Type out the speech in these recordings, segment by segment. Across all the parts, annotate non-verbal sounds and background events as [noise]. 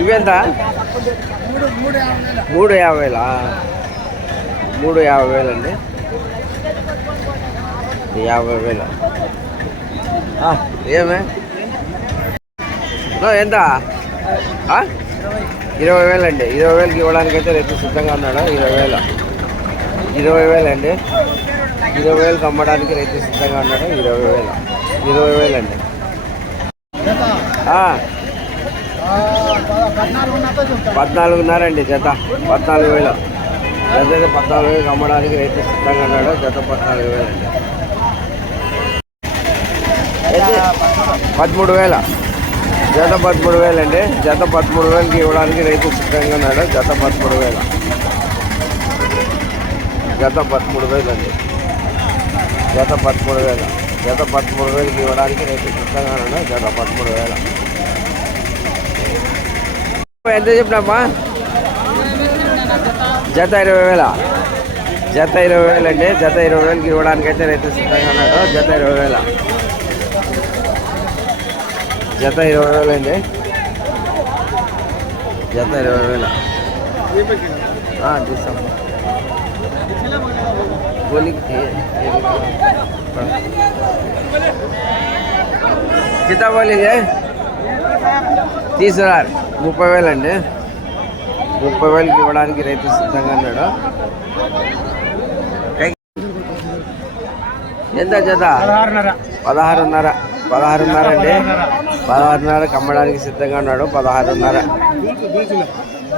ఇవెంత? మూడు యాభై వేలా మూడు యాభై వేలు అండి యాభై వేలు ఏమే ఎంత? ఇరవై వేలు అండి ఇరవై వేలకి ఇవ్వడానికి అయితే రేపు సిద్ధంగా ఉన్నాడు? ఇరవై వేలు ఇరవై వేలు అండి ఇరవై వేలకు అమ్మడానికి రైతు సిద్ధంగా ఉన్నాడు? ఇరవై వేలు ఇరవై వేలు అండి పద్నాలుగున్నర అండి జత. పద్నాలుగు వేలు. జత అయితే పద్నాలుగు వేలు అమ్మడానికి రైతు సిద్ధంగా ఉన్నాడు. జత పద్నాలుగు వేలు. అండి పదమూడు వేల. జత పదమూడు వేలు అండి జత పదమూడు వేలకి ఇవ్వడానికి రైతు సిద్ధంగా ఉన్నాడు. జత పదమూడు వేల. జత పదమూడు వేలు అండి జత పదమూడు వేలు. జత పదమూడు వేలకి ఇవ్వడానికి రైతు సిద్ధంగా ఉన్నాడు. జత పదమూడు వేల. ఎంత చెప్పినమ్మా? జత ఇరవై వేల? జత ఇరవై వేలు అండి జత ఇరవై వేలకి ఇవ్వడానికి అయితే రైతు సిద్ధంగా ఉన్నాడు. జత ఇరవై వేల. జత ఇరవై వేలు అండి జత ఇరవై వేల. ఆ, తీస్తాం बोली తీసుకురా ముప్పై వేలు అండి. ముప్పై వేలకి ఇవ్వడానికి రైతు సిద్ధంగా ఉన్నాడు. ఎంత జత? పదహారున్నర. పదహారున్నర. అండి. పదహారున్నరకి అమ్మడానికి సిద్ధంగా ఉన్నాడు. పదహారున్నర.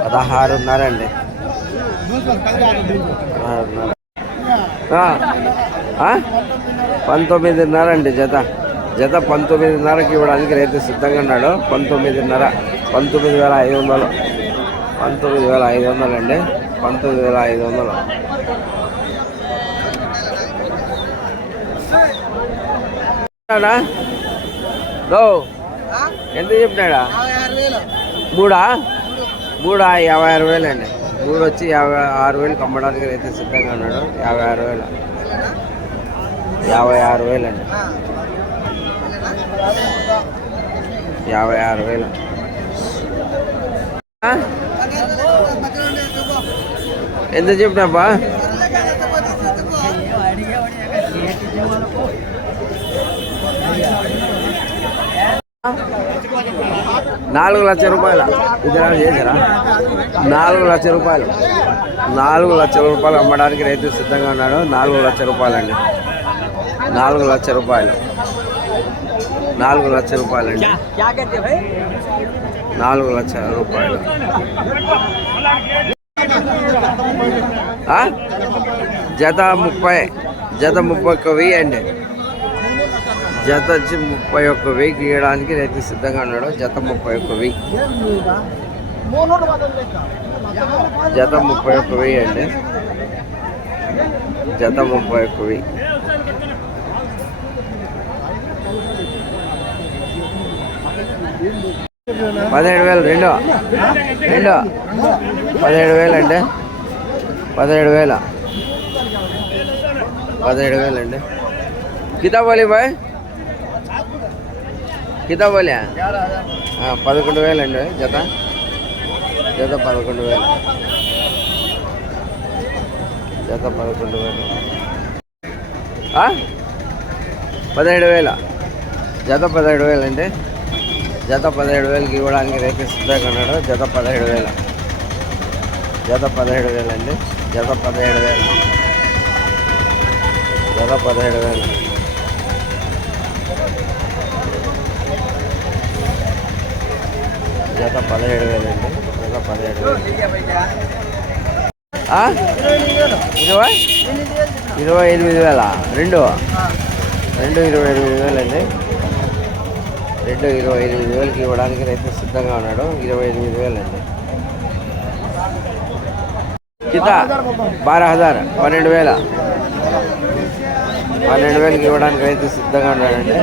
పదహారున్నర అండి. పదహారున్నర. పంతొమ్మిదిన్నర అండి జత. జత పంతొమ్మిదిన్నరకి ఇవ్వడానికి రైతు సిద్ధంగా ఉన్నాడు. పంతొమ్మిదిన్నర పంతొమ్మిది వేల ఐదు వందలు. పంతొమ్మిది వేల ఐదు వందలు. అండి పంతొమ్మిది వేల ఐదు వందలు ఎంత చెప్పినాడా మూడా? మూడా? యాభై ఆరు వేలు అండి మూడు వచ్చి యాభై ఆరు వేలు అమ్మడానికి రైతు సిద్ధంగా ఉన్నాడు. యాభై ఆరు వేలు. యాభై ఆరు వేలు అండి యాభై ఆరు వేలు. ఎంత చెప్పినాబ్బా? నాలుగు లక్షల రూపాయల. ఇద్దరు చేశారా? నాలుగు లక్షల రూపాయలు. నాలుగు లక్షల రూపాయలు అమ్మడానికి రైతు సిద్ధంగా ఉన్నాడు. నాలుగు లక్షల రూపాయలు అండి నాలుగు లక్షల రూపాయలు. నాలుగు లక్షల రూపాయలు అండి నాలుగు లక్షల రూపాయలు? జత ముప్పై జత ముప్పై ఒక్క వెయ్యి అండి. జత వచ్చి ముప్పై ఒక్క వెయ్యికి ఇవ్వడానికి రైతు సిద్ధంగా ఉన్నాడు. జత ముప్పై ఒక్క వెయ్యి. జత ముప్పై ఒక్క వెయ్యి అండి. జత ముప్పై ఒక్క వెయ్యి. పదిహేడు వేలు రెండు. రెండు. పదిహేడు వేలు అండి. పదిహేడు వేల. పదిహేడు వేలు అండి కితాబోలి బాయ్. కితాబోలి. పదకొండు వేలు అండి జత. జత పదకొండు వేలు. జత పదకొండు వేలు. పదిహేడు వేల. జత పదిహేడు వేలు అండి జత పదిహేడు వేలకి ఇవ్వడానికి రైతు సిద్ధంగా ఉన్నాడు. జత పదిహేడు వేల. జత పదిహేడు వేలండి. జత పదిహేడు వేలు. జత పదిహేడు వేలు. జత పదిహేడు వేలండి. జత పదిహేడు వేలు. ఇరవై? ఇరవై ఎనిమిది వేల. రెండు? రెండు ఇరవై ఎనిమిది వేలండి. రెండు ఇరవై ఎనిమిది వేలకి ఇవ్వడానికి రైతు సిద్ధంగా ఉన్నాడు. ఇరవై ఎనిమిది వేలు అండి కిత బారా హజార్ పన్నెండు వేల. పన్నెండు వేలకి ఇవ్వడానికి రైతు సిద్ధంగా ఉన్నాడండి.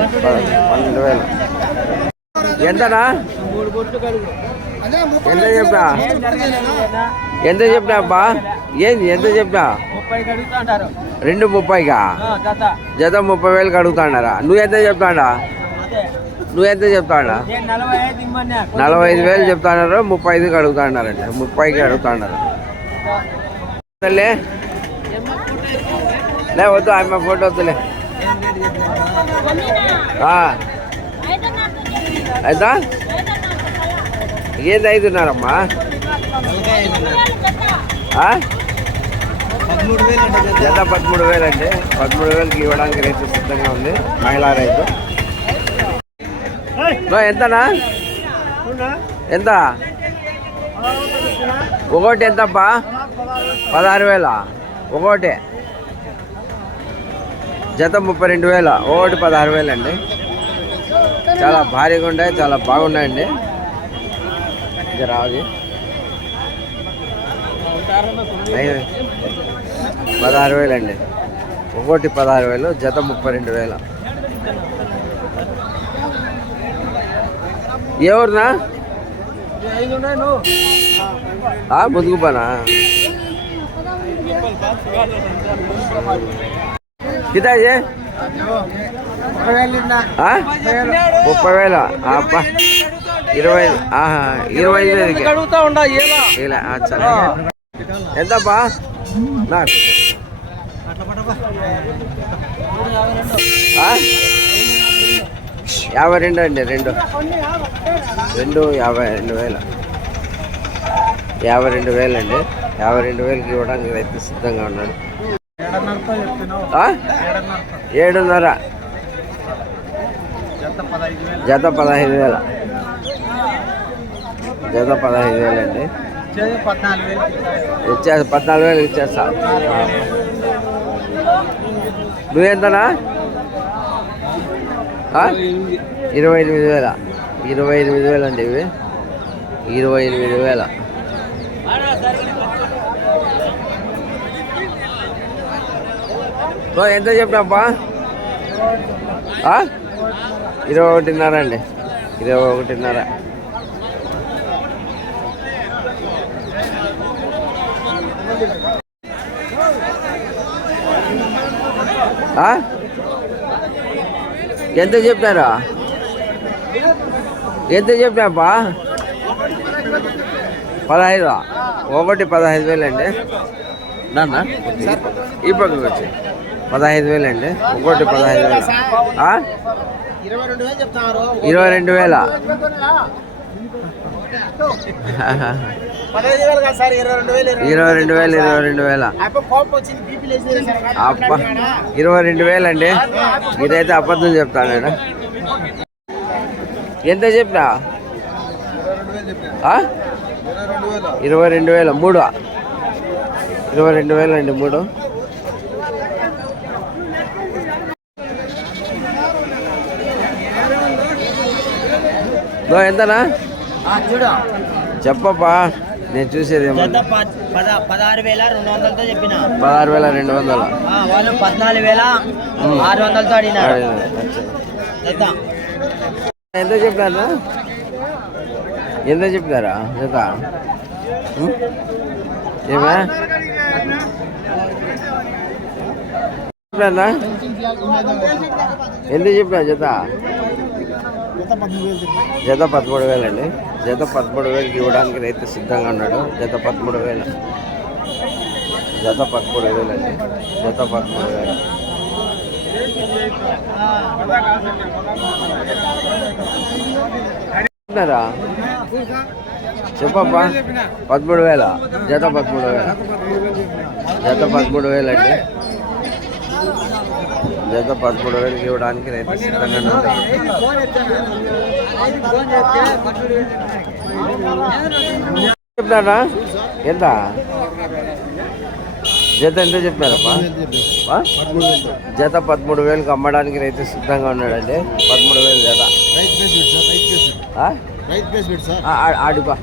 పన్నెండు వేలు. ఎంతనా? ఎంత చెప్పినా ఎంత చెప్పినా అబ్బా? ఏంది? ఎంత చెప్పినా రెండు ముప్పైగా జత జత ముప్పై వేలకు అడుగుతాడారా? నువ్వు ఎంత చెప్తాడా? అదే నువ్వు ఎంత చెప్తాడా నలభై ఐదు వేలు చెప్తాడారు ముప్పై ఐదుకి అడుగుతాడారండి ముప్పైకి అడుగుతాడారు. లే వద్దు ఆమె ఫోటో వద్దులే. ఆ. అయితా? ఏంది ఐదున్నారమ్మా? జత పదమూడు వేలు అండి పదమూడు వేలకి ఇవ్వడానికి రైతు సిద్ధంగా ఉంది మహిళా రైతు. ఎంతనా? ఎంత? ఒకటి ఎంతప్పా పదహారు వేల? ఒకటి. జత ముప్పై రెండు వేల? ఒకటి పదహారు వేలు అండి చాలా భారీగా ఉన్నాయి చాలా బాగున్నాయండి. ఇది రాదు. పదహారు వేలండి. ఒకటి పదహారు వేలు జత ముప్పై రెండు వేల. ఎవరినా? ఆ ముదుగు పనా? కితాజీ ముప్పై ఆ? ముప్పై వేల. అబ్బా. ఇరవై ఆహా, ఇరవై ఐదు అడుగుతా ఉండా ఏలా ఇలా అచ్చా ఎంతప్పా నాకు. ఆ? యాభై రెండు అండి రెండు. రెండు యాభై రెండు వేల. యాభై రెండు వేలు అండి. యాభై రెండు వేలకి ఇవ్వడానికి రైతు సిద్ధంగా ఉన్నాడు. ఏడున్నర. జత పదహైదు వేల. జత పదహైదు వేలు అండి. పద్నాలుగు వేలు ఇచ్చేస్తా. పద్నాలుగు వేలు ఇచ్చేస్తా ఇరవై ఎనిమిది వేల. ఇరవై ఎనిమిది వేలు అండి ఇవి. ఇరవై ఎనిమిది వేల. ఓ, ఎంత చెప్పినాப்பா ఆ? ఇరవై ఒకటిన్నర అండి. ఇరవై ఒకటిన్నర. ఆ? ఎంత చెప్పారా ఎంత చెప్పినాపా? పదహైదు. ఒకటి పదహైదు వేలు అండి. నాన్న ఈ పక్కకు వచ్చి. పదహైదు వేలు అండి. ఒకటి పదహైదు వేలు? ఇరవై రెండు వేలు. [laughs] ఇరవై రెండు వేల ఇరవై రెండు వేలు వేలు ఇరవై రెండు వేల. అండి. ఇదైతే అబద్ధం చెప్తాను ఎంత చెప్పినా? ఇరవై రెండు వేల మూడు. ఇరవై రెండు వేలు అండి మూడు. ఎంతనా? చెప్పప్పా నేను చూసేది పదహారు వేల రెండు వందలతో చెప్పిన. పదహారు వేల రెండు వందలు. వాళ్ళు పద్నాలుగు వేల ఆరు వందలతో అడిగినారు ఎంత చెప్పినారా? ఎంత చెప్పినారా? జత? ఏమా? ఎంత చెప్పినా జత? జత పదమూడు వేలు అండి జత పదమూడు వేలకి ఇవ్వడానికి రైతు సిద్ధంగా ఉన్నాడు. జత పదమూడు వేలు. జత పదమూడు వేలు అండి జత పదమూడు వేలు. చెప్తున్నారా చెప్పబ్బా పదమూడు వేల. జత పదమూడు వేల. జత పదమూడు వేలు అండి జత పదమూడు వేలకి ఇవ్వడానికి రైతు సిద్ధంగా ఉన్నాడు చెప్తారా ఎంత? జత ఎంత చెప్పారప్పా జత పదమూడు వేలకు అమ్మడానికి రైతు సిద్ధంగా ఉన్నాడండి. పదమూడు వేలు జత. ఆడుపా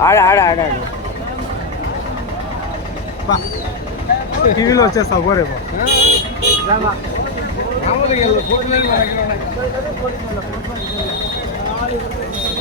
ఆడ ఆడ ఆడాడు రైతు ప్లేస్ పెట్టి ఆ? రైతు ప్లేస్ పెట్టి సార్